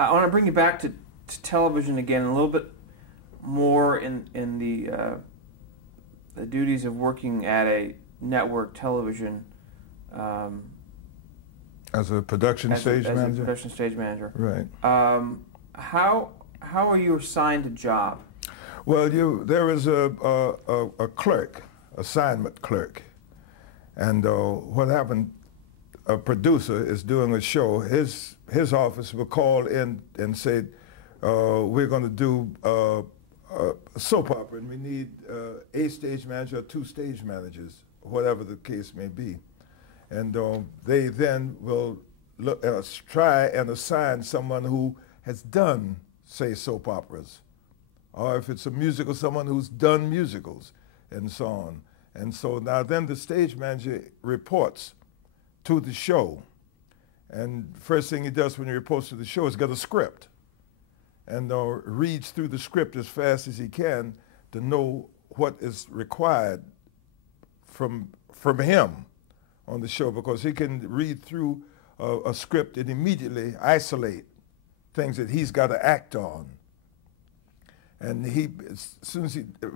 I want to bring you back to television again, a little bit more in the duties of working at a network television um, As a production stage as a manager? production stage manager. Right. How are you assigned a job? Well, there is a clerk, assignment clerk. And what happened, a producer is doing a show, his office will call in and say, we're going to do a soap opera and we need a stage manager or two stage managers, whatever the case may be. And they then will try and assign someone who has done, say, soap operas. Or if it's a musical, someone who's done musicals and so on. And so now then the stage manager reports to the show. And first thing he does when he reports to the show is get a script and reads through the script as fast as he can to know what is required from him on the show, because he can read through a script and immediately isolate things that he's got to act on. And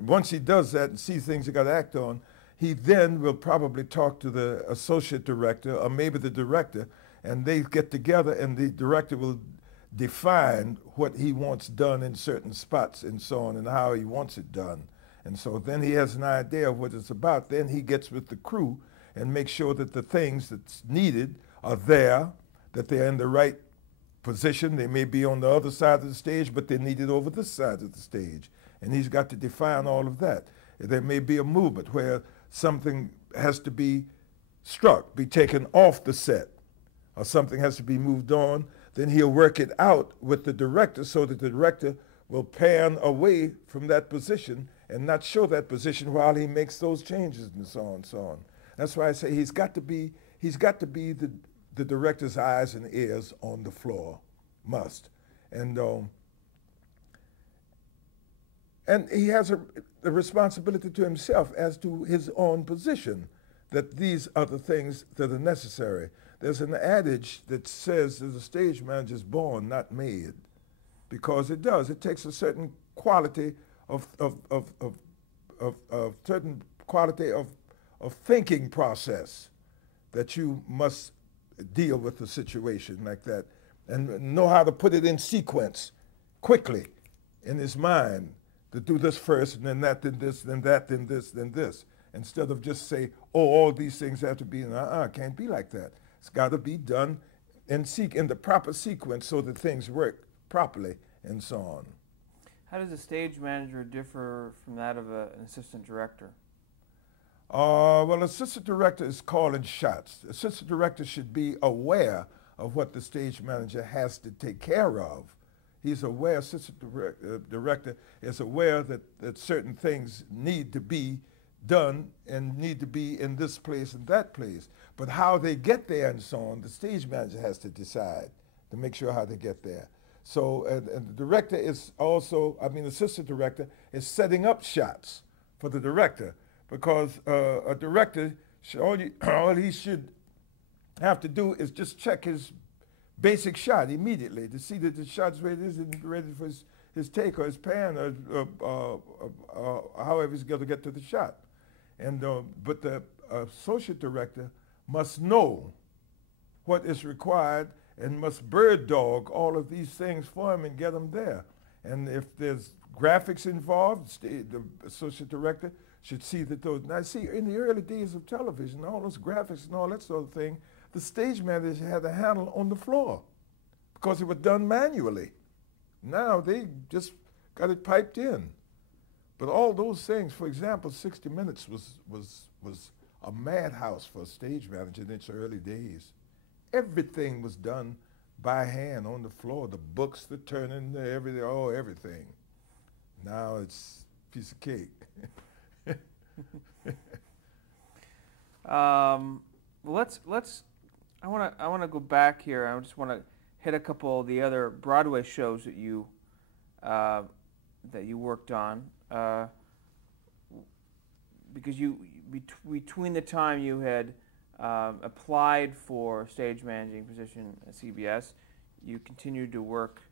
once he does that and sees things he got to act on, he then will probably talk to the associate director or maybe the director, and they get together and the director will define what he wants done in certain spots and so on and how he wants it done. And so then he has an idea of what it's about. Then he gets with the crew and makes sure that the things that's needed are there, that they're in the right position. They may be on the other side of the stage, but they're needed over this side of the stage. And he's got to define all of that. There may be a movement where something has to be struck, be taken off the set, or something has to be moved on. Then he'll work it out with the director so that the director will pan away from that position and not show that position while he makes those changes and so on and so on. That's why I say he's got to be the director's eyes and ears on the floor, must. And he has a responsibility to himself as to his own position, that these are the things that are necessary. There's an adage that says that a stage manager is born, not made, because it does. It takes a certain quality of certain quality of thinking process that you must deal with a situation like that and know how to put it in sequence quickly in his mind, to do this first and then that, then this, then that, then this, then this, instead of just say, oh, all these things have to be, can't be like that. It's got to be done in the proper sequence so that things work properly and so on. How does a stage manager differ from that of an assistant director? Well, assistant director is calling shots. Assistant director should be aware of what the stage manager has to take care of. He's aware, assistant director is aware that certain things need to be done and need to be in this place and that place. But how they get there and so on, the stage manager has to decide to make sure how they get there. So, and the director is also, assistant director is setting up shots for the director, because a director, all he should have to do is just check his basic shot immediately to see that the shot's ready, ready for his take or his pan or however he's going to get to the shot. And but the associate director must know what is required and must bird dog all of these things for him and get them there. And if there's graphics involved, the associate director should see that those. Now, see, in the early days of television, all those graphics and all that sort of thing, the stage manager had a handle on the floor because it was done manually. Now they just got it piped in. But all those things, for example, 60 Minutes was a madhouse for a stage manager in its early days. Everything was done by hand on the floor. The books, the turning, everything. Now it's a piece of cake. I want to go back here. I just want to hit a couple of the other Broadway shows that you worked on, because between the time you had applied for a stage managing position at CBS, you continued to work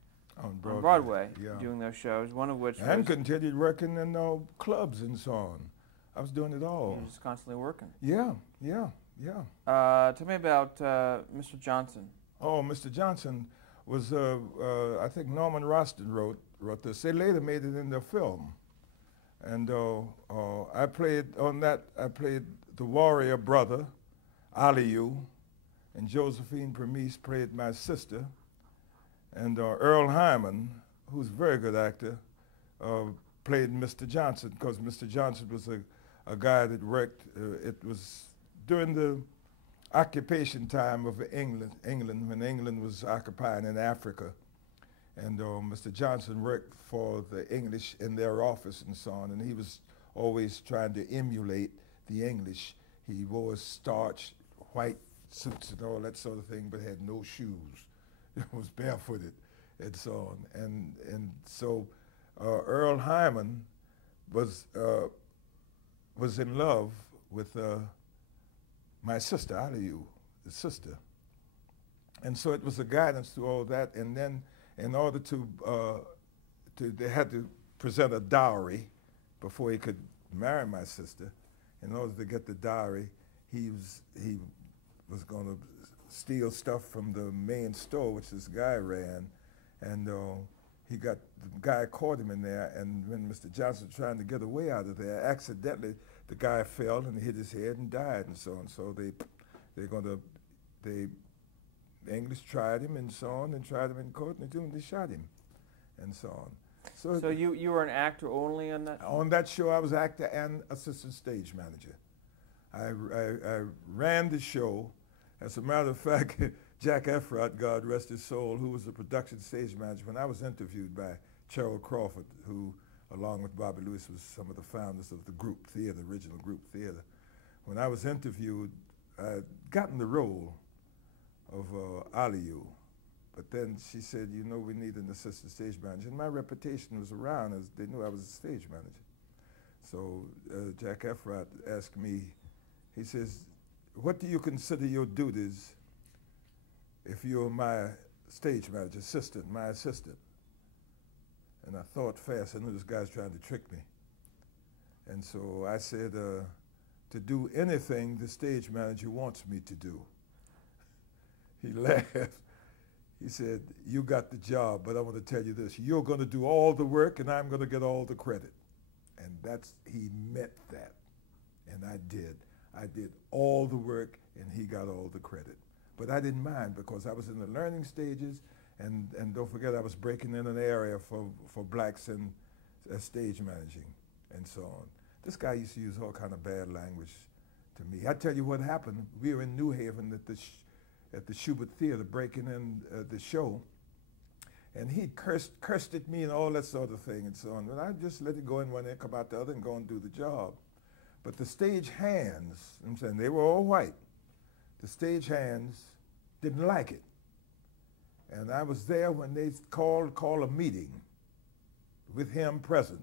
On Broadway, yeah. doing those shows. One of which And was continued working in clubs and so on. I was doing it all. you were just constantly working. Yeah, yeah, yeah. Tell me about Mr. Johnson. Oh, Mr. Johnson was, I think Norman Roston wrote this. They later made it into a film. And I played on that, I played the warrior brother, Aliyu, and Josephine Premise played my sister. And Earl Hyman, who's a very good actor, played Mr. Johnson, because Mr. Johnson was a guy that worked, it was during the occupation time of England, when England was occupying in Africa. And Mr. Johnson worked for the English in their office and so on, and he was always trying to emulate the English. He wore starched white suits and all that sort of thing, but had no shoes. He was barefooted and so on. And so Earl Hyman was in love with my sister, Aliyu, the sister. And so it was a guidance through all that. And then in order they had to present a dowry before he could marry my sister. In order to get the dowry, he was going to steal stuff from the main store, which this guy ran, and the guy caught him in there, and when Mr. Johnson was trying to get away out of there, accidentally the guy fell and hit his head and died and so on. So the English tried him and so on, and tried him in court, and they shot him and so on. So you were an actor only on that show? On that show, I was actor and assistant stage manager. I ran the show. As a matter of fact, Jack Efrat, God rest his soul, who was the production stage manager, when I was interviewed by Cheryl Crawford, who, along with Bobby Lewis, was some of the founders of the group theater, original group theater. When I was interviewed, I had gotten the role of Aliyu, but then she said, you know, we need an assistant stage manager. And my reputation was around, as they knew I was a stage manager. So Jack Efrat asked me, he says, what do you consider your duties if you're my stage manager, my assistant? And I thought fast. I knew this guy's trying to trick me. And so I said, to do anything the stage manager wants me to do. He laughed. He said, you got the job, but I want to tell you this. You're going to do all the work, and I'm going to get all the credit. And he meant that. And I did. I did all the work, and he got all the credit. But I didn't mind, because I was in the learning stages, and don't forget, I was breaking in an area for blacks in stage managing and so on. This guy used to use all kind of bad language to me. I tell you what happened. We were in New Haven at the Schubert Theater breaking in the show, and he cursed at me and all that sort of thing and so on. And I just let it go in one ear, come out the other, and go and do the job. But the stage hands, I'm saying, they were all white. The stage hands didn't like it. And I was there when they call a meeting with him present.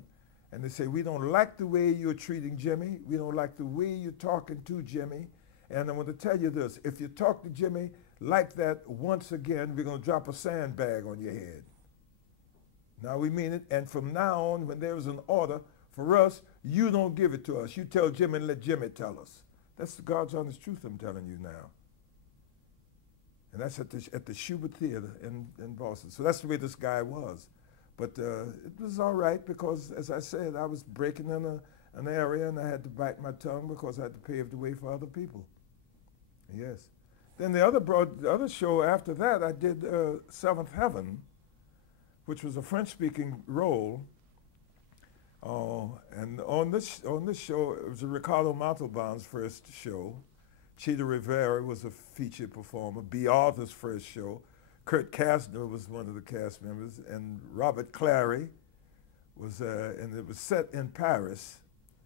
And they say, we don't like the way you're treating Jimmy. We don't like the way you're talking to Jimmy. And I want to tell you this, if you talk to Jimmy like that once again, we're going to drop a sandbag on your head. Now we mean it. And from now on, when there is an order for us, you don't give it to us. You tell Jimmy and let Jimmy tell us. That's the God's honest truth I'm telling you now. And that's at the Schubert Theater in Boston. So that's the way this guy was. But it was all right, because, as I said, I was breaking in an area, and I had to bite my tongue because I had to pave the way for other people. Yes. Then the other show after that, I did Seventh Heaven, which was a French-speaking role. And on this show, it was Ricardo Montalban's first show. Chita Rivera was a featured performer. B. Arthur's first show. Kurt Kastner was one of the cast members, and Robert Clary was, and it was set in Paris,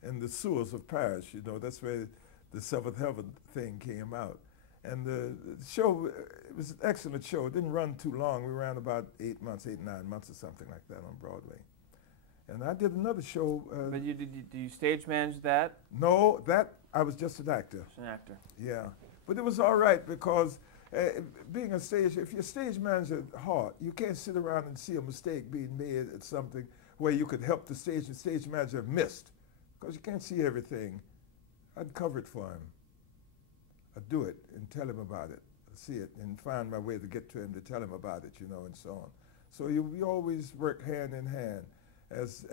in the sewers of Paris. You know, that's where the Seventh Heaven thing came out. And the show, it was an excellent show. It didn't run too long. We ran about 8 months, 8, 9 months or something like that on Broadway. And I did another show. But did you stage manage that? No, that I was just an actor. Just an actor. Yeah. But it was all right, because being a stage, if you're a stage manager at heart, you can't sit around and see a mistake being made at something where you could help the stage manager have missed, because you can't see everything. I'd cover it for him. I'd do it and tell him about it, see it, and find my way to get to him to tell him about it, you know, and so on. So you always work hand in hand. As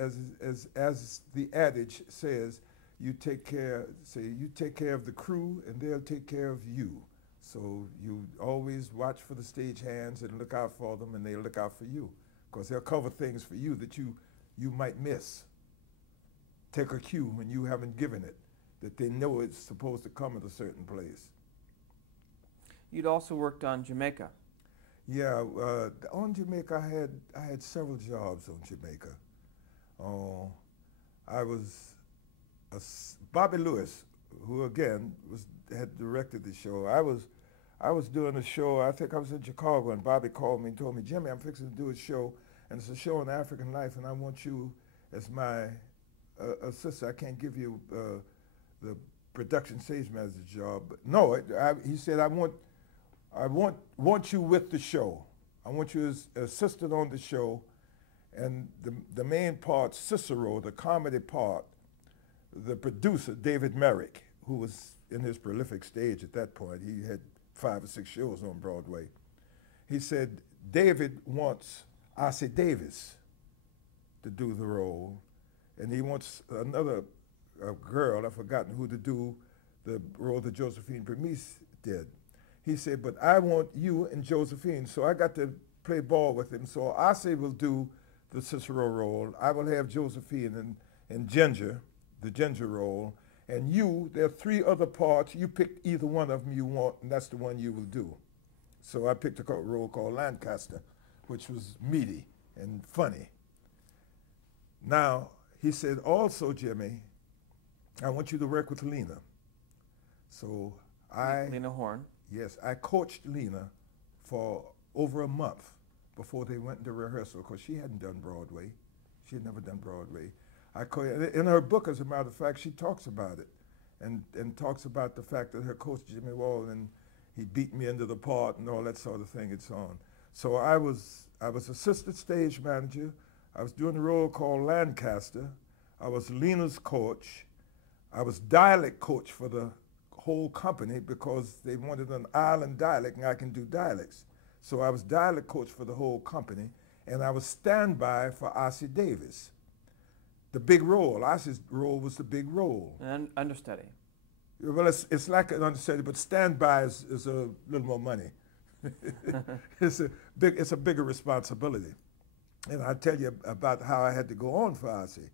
the adage says, you take care of the crew and they'll take care of you. So you always watch for the stage hands and look out for them, and they'll look out for you, because they'll cover things for you that you might miss. Take a cue when you haven't given it, that they know it's supposed to come at a certain place. You'd also worked on Jamaica. Yeah, on Jamaica, I had several jobs on Jamaica. I was Bobby Lewis, who again had directed the show. I was doing a show. I think I was in Chicago, and Bobby called me and told me, "Jimmy, I'm fixing to do a show, and it's a show on African life, and I want you as my assistant. I can't give you the production stage manager job." But no, he said, "I want you with the show. I want you as assistant on the show, and the main part, Cicero, the comedy part, the producer, David Merrick, who was in his prolific stage at that point. He had 5 or 6 shows on Broadway. He said, David wants Ossie Davis to do the role, and he wants another girl, I've forgotten who, to do the role that Josephine Premise did. He said, but I want you and Josephine. So I got to play ball with him. So Ossie will do the Cicero role. I will have Josephine and Ginger, the Ginger role. And you, there are 3 other parts. You pick either one of them you want, and that's the one you will do. So I picked a role called Lancaster, which was meaty and funny. Now, he said, also, Jimmy, I want you to work with Lena. So Lena Horne. Yes, I coached Lena for over a month before they went into rehearsal, because she hadn't done Broadway. She had never done Broadway. In her book, as a matter of fact, she talks about it, and talks about the fact that her coach, Jimmy Walden, he beat me into the part and all that sort of thing and so on. So I was assistant stage manager. I was doing a role called Lancaster. I was Lena's coach. I was dialect coach for the whole company, because they wanted an island dialect, and I can do dialects. So I was dialect coach for the whole company, and I was standby for Ossie Davis. The big role, Ossie's role was the big role. And understudy. Well, it's like an understudy, but standby is a little more money. It's a bigger responsibility. And I'll tell you about how I had to go on for Ossie.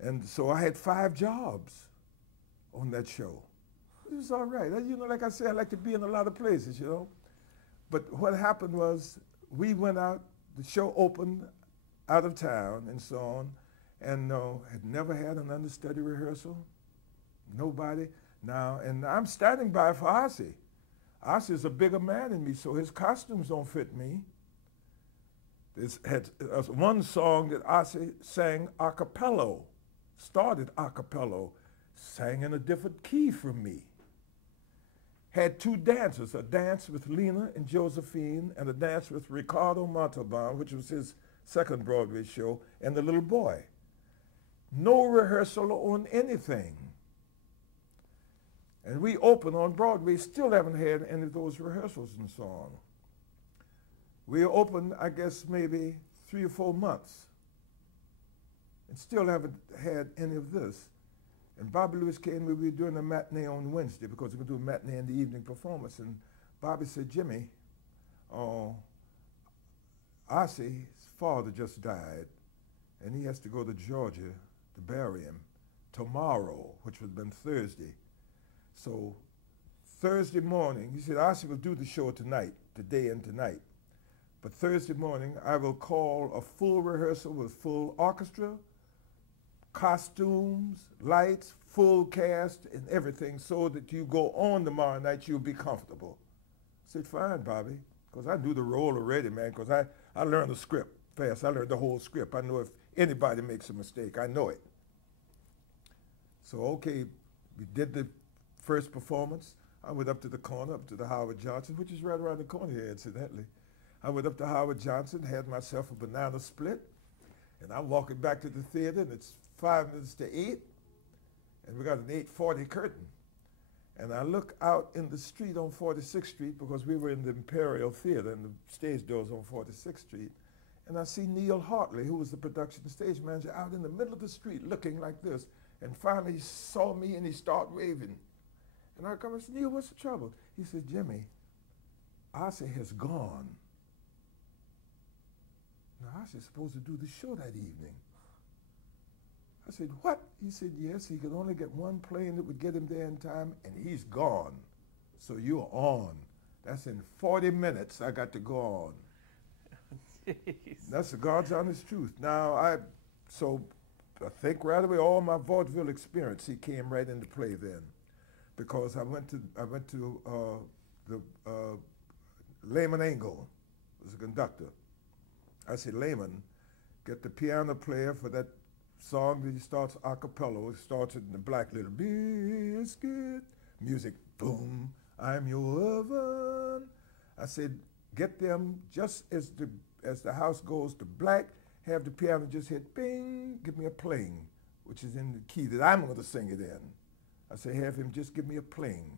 And so I had 5 jobs on that show. It was all right. You know, like I said, I like to be in a lot of places, you know. But what happened was, we went out, the show opened out of town and so on, and had never had an understudy rehearsal. Nobody. Now, and I'm standing by for Ossie. Ossie's a bigger man than me, so his costumes don't fit me. There's one song that Ossie sang a cappella, started a cappella, sang in a different key from me. Had 2 dancers, a dance with Lena and Josephine, and a dance with Ricardo Montalban, which was his second Broadway show, and the little boy. No rehearsal on anything. And we opened on Broadway, still haven't had any of those rehearsals and so on. We opened, I guess, maybe 3 or 4 months, and still haven't had any of this. And Bobby Lewis came, we were doing a matinee on Wednesday, because we could do a matinee and the evening performance. And Bobby said, Jimmy, Ossie's father just died, and he has to go to Georgia to bury him tomorrow, which would have been Thursday. So Thursday morning, he said, Ossie will do the show tonight, today and tonight. But Thursday morning, I will call a full rehearsal with full orchestra, costumes, lights, full cast, and everything, so that you go on tomorrow night, you'll be comfortable. I said, fine, Bobby, because I do the role already, man, because I learned the script fast. I learned the whole script. I know if anybody makes a mistake, I know it. So, okay, we did the first performance. I went up to the corner, up to the Howard Johnson, which is right around the corner here, incidentally. I went up to Howard Johnson, had myself a banana split, and I'm walking back to the theater, and it's 5 minutes to 8, and we got an 8:40 curtain. And I look out in the street on 46th Street because we were in the Imperial Theater and the stage doors on 46th Street. And I see Neil Hartley, who was the production stage manager, out in the middle of the street looking like this. And finally he saw me and he started waving. And I come and said, Neil, what's the trouble? He said, Jimmy, Ossie has gone. Now Ossie's supposed to do the show that evening. I said, what? He said, yes, he could only get one plane that would get him there in time, and he's gone. So you're on. That's in 40 minutes I got to go on. Jeez. That's the God's honest truth. Now, I think right away all my vaudeville experience, he came right into play then. Because I went to Lehman Engel, was a conductor. I said, Lehman, get the piano player for that song that he starts a cappella. It starts in the black little biscuit music. Boom, I'm your oven. I said, get them just as the house goes to black, have the piano just hit bing, give me a pling, which is in the key that I'm going to sing it in. I say, have him just give me a pling.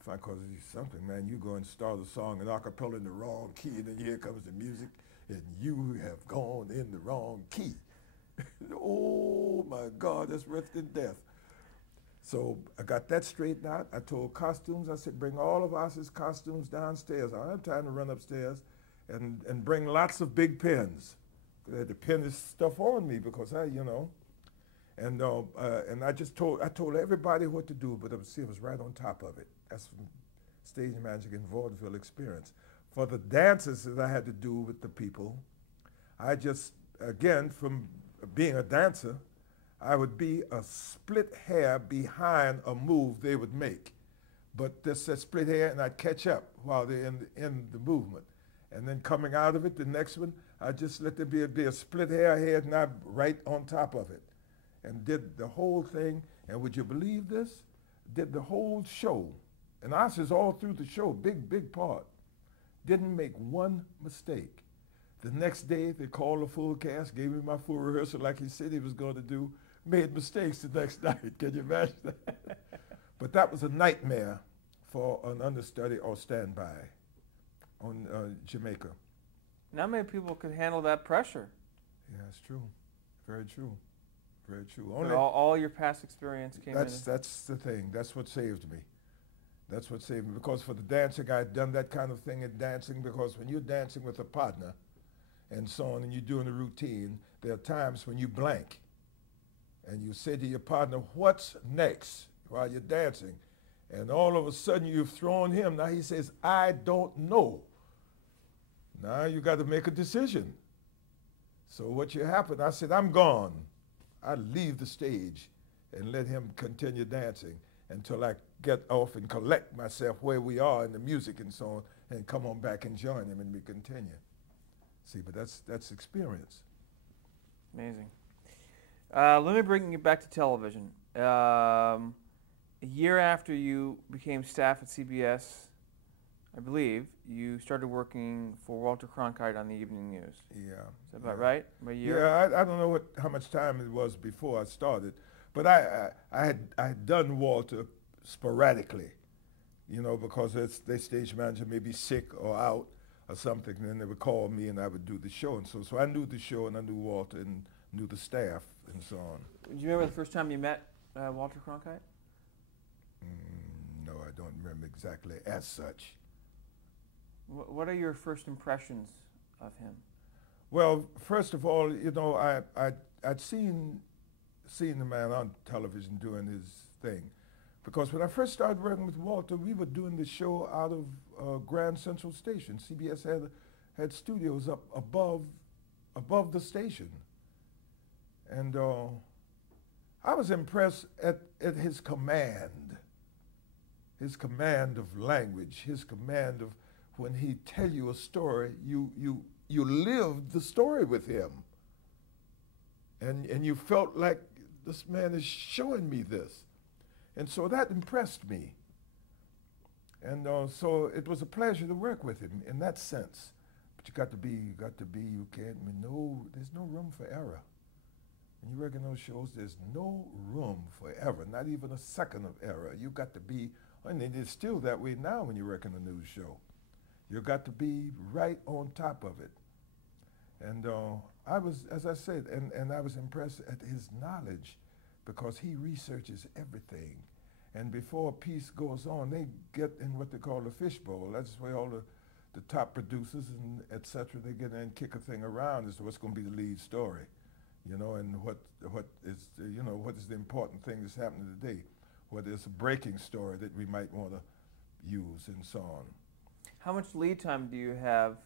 If I cause you something, man, you go and start a song in a cappella in the wrong key, and then here comes the music, and you have gone in the wrong key. Oh my God, that's worse than death. So I got that straightened out. I told costumes, I said, bring all of Ossie's costumes downstairs. I don't have time to run upstairs and bring lots of big pens. I had to pin this stuff on me because and I told everybody what to do, but I was right on top of it. That's from stage magic and vaudeville experience. For the dances that I had to do with the people, I just, again, from being a dancer, I would be a split hair behind a move they would make. But this split hair, and I'd catch up while they're in the movement. And then coming out of it, the next one, I just let there be a split hair ahead, and I'm right on top of it. And did the whole thing, and would you believe this? Did the whole show. And Ossie's all through the show, big part. Didn't make one mistake. The next day, they called the full cast, gave me my full rehearsal like he said he was going to do, made mistakes the next night. Can you imagine that? But that was a nightmare for an understudy or standby on Jamaica. Not many people could handle that pressure. Yeah, it's true. Very true. Very true. So all your past experience came in. That's the thing. That's what saved me. That's what saved me. Because for the dancing, I had done that kind of thing in dancing, because when you're dancing with a partner and so on, and you're doing a routine, there are times when you blank. And you say to your partner, what's next, while you're dancing? And all of a sudden you've thrown him. Now he says, I don't know. Now you got to make a decision. So what happened, I said, I'm gone. I leave the stage and let him continue dancing until I get off and collect myself where we are in the music and so on, and come on back and join him, and we continue. See, but that's experience. Amazing. Let me bring you back to television. A year after you became staff at CBS, I believe, you started working for Walter Cronkite on the Evening News. Yeah. Is that about right? About a year? Yeah, I don't know how much time it was before I started, but I had done Walter sporadically, because their stage manager may be sick or out or something, and then they would call me and I would do the show. And so I knew the show, and I knew Walter and knew the staff and so on. Do you remember the first time you met Walter Cronkite? No, I don't remember exactly as such. What are your first impressions of him? Well, first of all, I'd seen the man on television doing his thing, because when I first started working with Walter, we were doing the show out of Grand Central Station. CBS had studios up above the station, and I was impressed at his command of language, his command of, when he tell you a story, you lived the story with him. And you felt like, this man is showing me this. And so that impressed me. And so it was a pleasure to work with him in that sense. But you there's no room for error. When you work in those shows, there's no room for error, not even a second of error. You got to be, and it's still that way now when you work in a news show. You got to be right on top of it. And I was, as I said, and I was impressed at his knowledge because he researches everything. And before a piece goes on, they get in what they call the fishbowl. That's where all the top producers and et cetera, they get in and kick a thing around as to what's going to be the lead story, you know, and what is the important thing that's happening today, whether it's a breaking story that we might want to use and so on. How much lead time do you have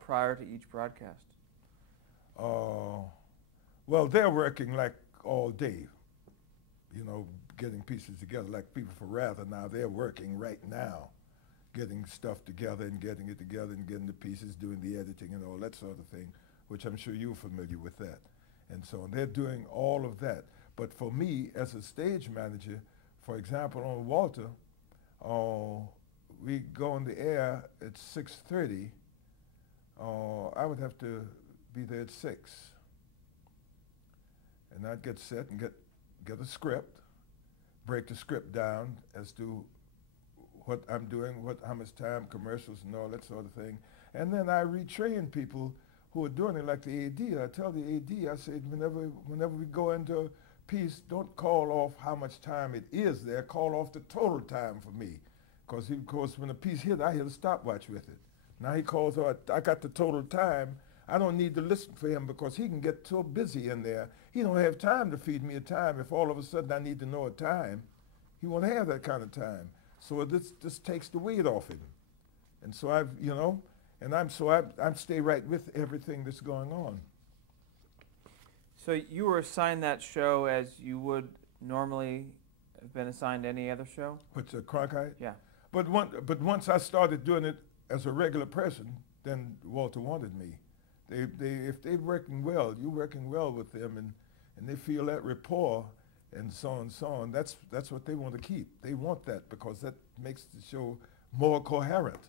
prior to each broadcast? Well, they're working like all day, you know, getting pieces together. Like People for Rather now, they're working right now, getting stuff together and getting it together and getting the pieces, doing the editing and all that sort of thing, which I'm sure you're familiar with that. And so they're doing all of that. But for me, as a stage manager, for example, on Walter, we go on the air at 6:30. I would have to be there at 6. And I'd get set and get a script, break the script down as to what I'm doing, how much time, commercials and all that sort of thing. And then I retrain people who are doing it, like the AD. I tell the AD, I said, whenever we go into a piece, don't call off how much time it is there, call off the total time for me. Because of course, when a piece hit, I hit a stopwatch with it. Now he calls, I got the total time. I don't need to listen for him because he can get so busy in there. He don't have time to feed me a time. If all of a sudden I need to know a time, he won't have that kind of time. So this takes the weight off him. And so I stay right with everything that's going on. So you were assigned that show as you would normally have been assigned any other show? What's a Cronkite? Yeah. But once I started doing it as a regular person, then Walter wanted me. If they're working well, you're working well with them, and they feel that rapport, and so on. That's what they want to keep. They want that because that makes the show more coherent.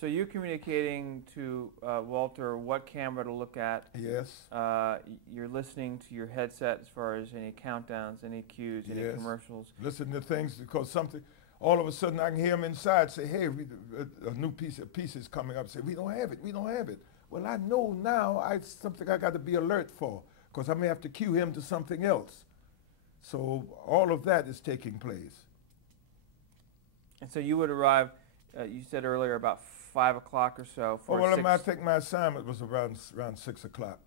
So you're communicating to Walter what camera to look at. Yes. You're listening to your headset as far as any countdowns, any cues, any commercials. Listen to things because all of a sudden I can hear him inside say, hey, a new piece is coming up. Say, we don't have it. Well, I know now something I got to be alert for because I may have to cue him to something else. So all of that is taking place. And so you would arrive, you said earlier, about 5 o'clock or so. I think my assignment was around 6 o'clock.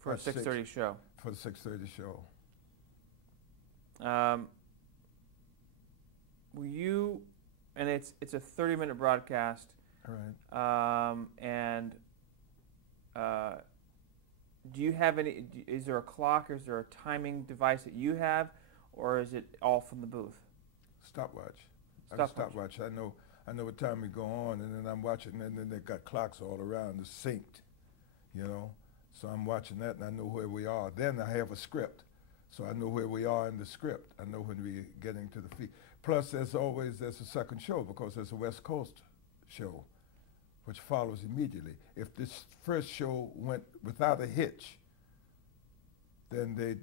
For a 6:30 show. For the 6:30 show. Were you, and it's a 30-minute broadcast. All right. Do you have is there a clock, or is there a timing device that you have, or is it all from the booth? Stopwatch. Stopwatch. I know what time we go on, and then I'm watching, and then they got clocks all around, it's synced, you know. So I'm watching that, and I know where we are. Then I have a script, so I know where we are in the script. I know when we're getting to the feed. Plus, there's a second show because there's a West Coast show, which follows immediately. If this first show went without a hitch, then they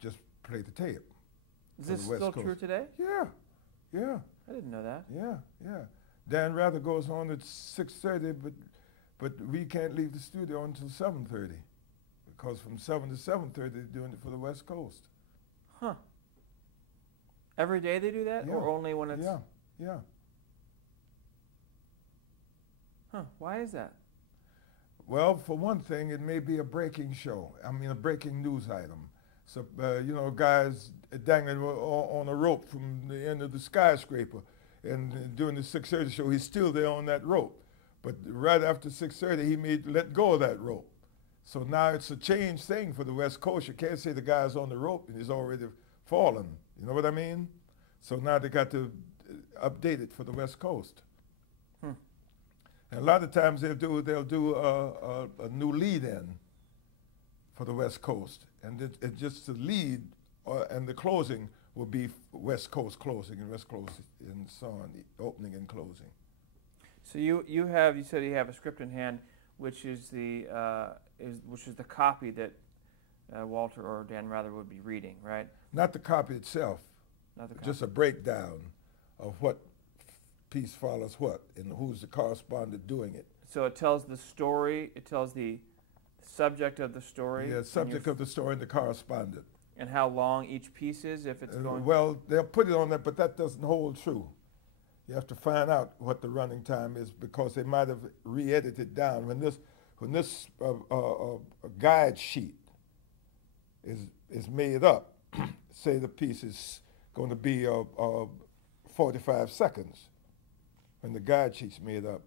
just play the tape. Is this still true today? Yeah. I didn't know that. Yeah. Dan Rather goes on at 6:30, but we can't leave the studio until 7:30 because from 7 to 7:30 they're doing it for the West Coast. Huh. Every day they do that, or only when it's? Yeah. Huh. Why is that? Well, for one thing, it may be a breaking show. I mean, a breaking news item. So, guys dangling on a rope from the end of the skyscraper. And during the 6:30 show, he's still there on that rope. But right after 6:30, he may let go of that rope. So now it's a changed thing for the West Coast. You can't say the guy's on the rope and he's already fallen. You know what I mean? So now they got to update it for the West Coast. And a lot of times they'll do a new lead-in for the West Coast. And it's just the lead and the closing will be West Coast closing and West Coast and so on, the opening and closing. So you said you have a script in hand, which is the copy that Walter or Dan Rather would be reading, right? Not the copy itself, Not the copy. just a breakdown of what piece follows what and who's the correspondent doing it. So it tells the story. It tells the subject of the story. Yeah, subject of the story and the correspondent. And how long each piece is, if it's going. Well, they'll put it on there, but that doesn't hold true. You have to find out what the running time is because they might have re-edited down. When this guide sheet is made up, say the piece is going to be 45 seconds when the guide sheet's made up.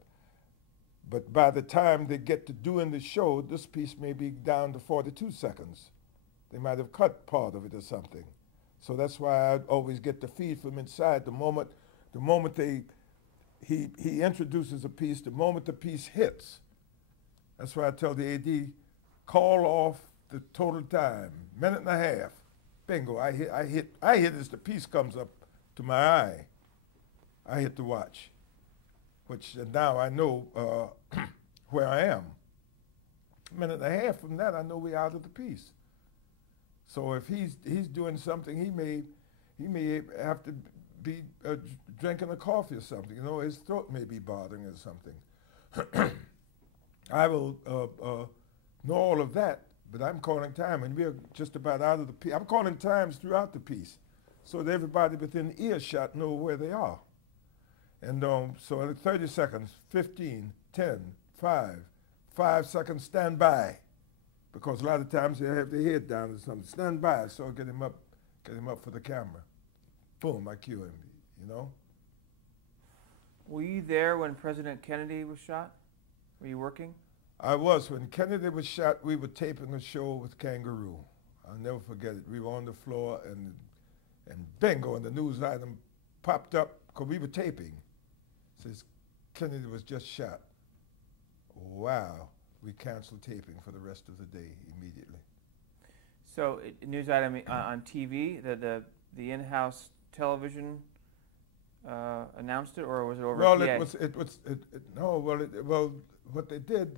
But by the time they get to doing the show, this piece may be down to 42 seconds. They might have cut part of it or something. So that's why I always get the feed from inside. The moment he introduces a piece, the moment the piece hits, that's why I tell the AD, call off the total time, minute and a half. Bingo, I hit as the piece comes up to my eye. I hit the watch, which now I know where I am. A minute and a half from that, I know we're out of the piece. So if he's doing something, he may have to be drinking a coffee or something. You know, his throat may be bothering or something. I will know all of that, but I'm calling time, and we're just about out of the piece. I'm calling times throughout the piece, so that everybody within earshot know where they are. And so at 30 seconds, 15, 10, 5 seconds, stand by. Because a lot of times they have their head down or something. Stand by, so get him up for the camera. Boom, I cue him, you know? Were you there when President Kennedy was shot? Were you working? I was. When Kennedy was shot, we were taping a show with Kangaroo. I'll never forget it. We were on the floor and bingo, and the news item popped up because we were taping. It says, Kennedy was just shot. Wow. We canceled taping for the rest of the day immediately. So, news item on TV, the in-house television announced it, or was it over? Well, PA? Well, what they did,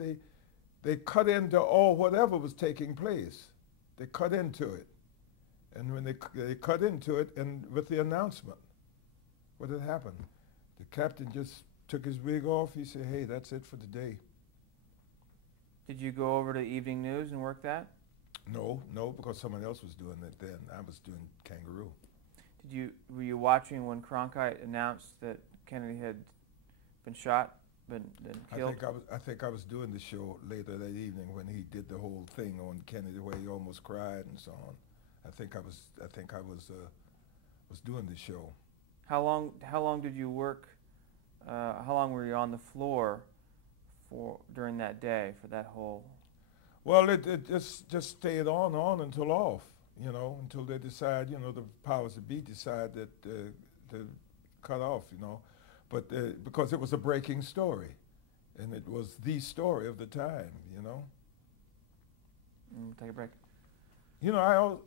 they cut into whatever was taking place. They cut into it, and when they cut into it, and with the announcement, what had happened, the captain just took his wig off. He said, "Hey, that's it for today." Did you go over to Evening News and work that? No, because someone else was doing it then. I was doing Kangaroo. Were you watching when Cronkite announced that Kennedy had been shot, been killed? I think I was doing the show later that evening when he did the whole thing on Kennedy, where he almost cried and so on. I think I was doing the show. How long did you work? How long were you on the floor during that day for that whole? Well, it just stayed on until off, you know, until they decide, you know, the powers that be decide that to cut off, you know, but because it was a breaking story, and it was the story of the time, you know. Take a break. You know,